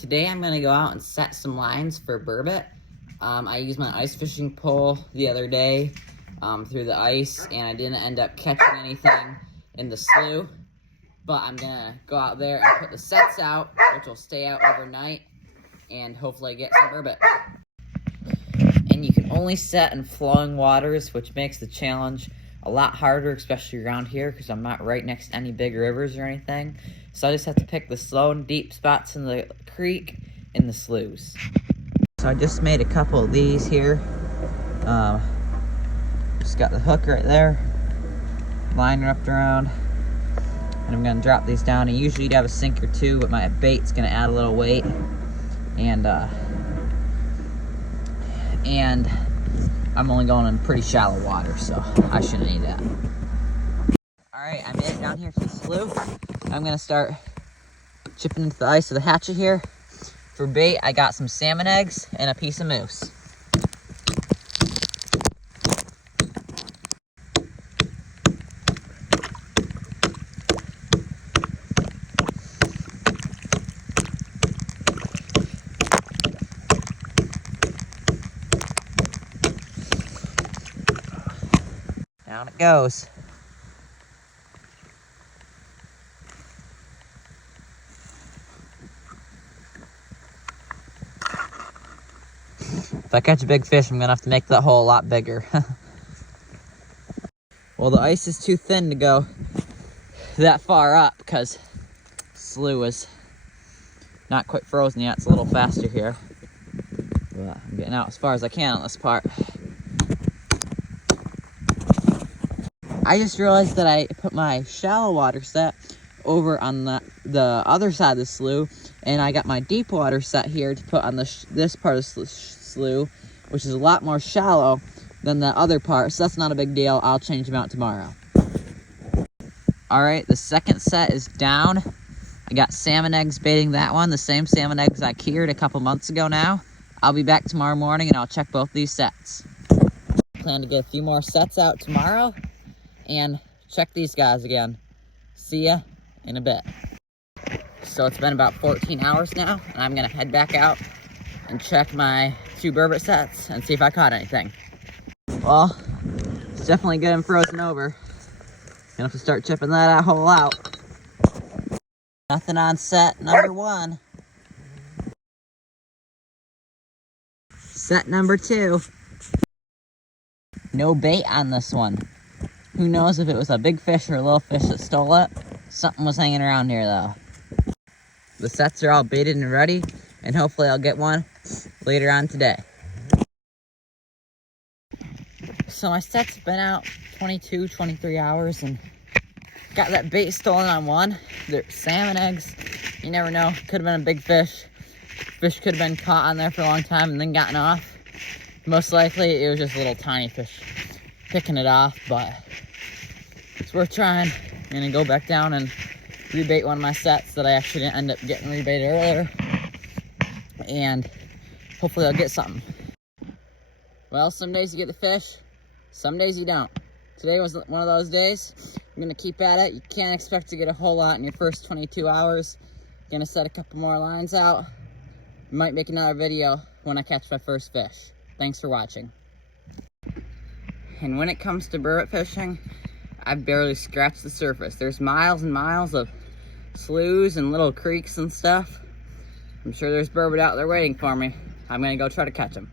Today I'm gonna go out and set some lines for burbot. I used my ice fishing pole the other day through the ice, and I didn't end up catching anything in the slough. But I'm gonna go out there and put the sets out, which will stay out overnight, and hopefully get some burbot. And you can only set in flowing waters, which makes the challenge a lot harder, especially around here, because I'm not right next to any big rivers or anything. So I just have to pick the slow and deep spots in the creek and the sloughs. So I just made a couple of these here. Just got the hook right there, line wrapped around, and I'm gonna drop these down. And usually you'd have a sink or two, but my bait's gonna add a little weight, and I'm only going in pretty shallow water, so I shouldn't need that. Alright, I made it down here to the slough. I'm gonna start chipping into the ice with a hatchet here. For bait, I got some salmon eggs and a piece of moose. Down it goes. If I catch a big fish, I'm gonna have to make that hole a lot bigger. Well, the ice is too thin to go that far up because the slough is not quite frozen yet. It's a little faster here. But I'm getting out as far as I can on this part. I just realized that I put my shallow water set over on the other side of the slough, and I got my deep water set here to put on this part of the slough, which is a lot more shallow than the other part, so that's not a big deal. I'll change them out tomorrow. Alright, the second set is down. I got salmon eggs baiting that one, the same salmon eggs I cured a couple months ago now. I'll be back tomorrow morning and I'll check both these sets. Plan to get a few more sets out tomorrow and check these guys again. See ya in a bit. So it's been about 14 hours now, and I'm gonna head back out and check my 2 burbot sets and see if I caught anything. Well, it's definitely good and frozen over. Gonna have to start chipping that hole out. Nothing on set number 1. Set number 2. No bait on this one. Who knows if it was a big fish or a little fish that stole it. Something was hanging around here though. The sets are all baited and ready, and hopefully I'll get one later on today. So my set's been out 22, 23 hours, and got that bait stolen on one. They're salmon eggs. You never know, could have been a big fish. Fish could have been caught on there for a long time and then gotten off. Most likely it was just a little tiny fish picking it off, but it's worth trying. I'm gonna go back down and rebait one of my sets that I actually didn't end up getting rebaited earlier, and hopefully I'll get something. Well, some days you get the fish, some days you don't. Today was one of those days. I'm gonna keep at it. You can't expect to get a whole lot in your first 22 hours. Gonna set a couple more lines out. Might make another video when I catch my first fish. Thanks for watching. And when it comes to burbot fishing, I've barely scratched the surface. There's miles and miles of sloughs and little creeks and stuff. I'm sure there's burbot out there waiting for me. I'm gonna go try to catch them.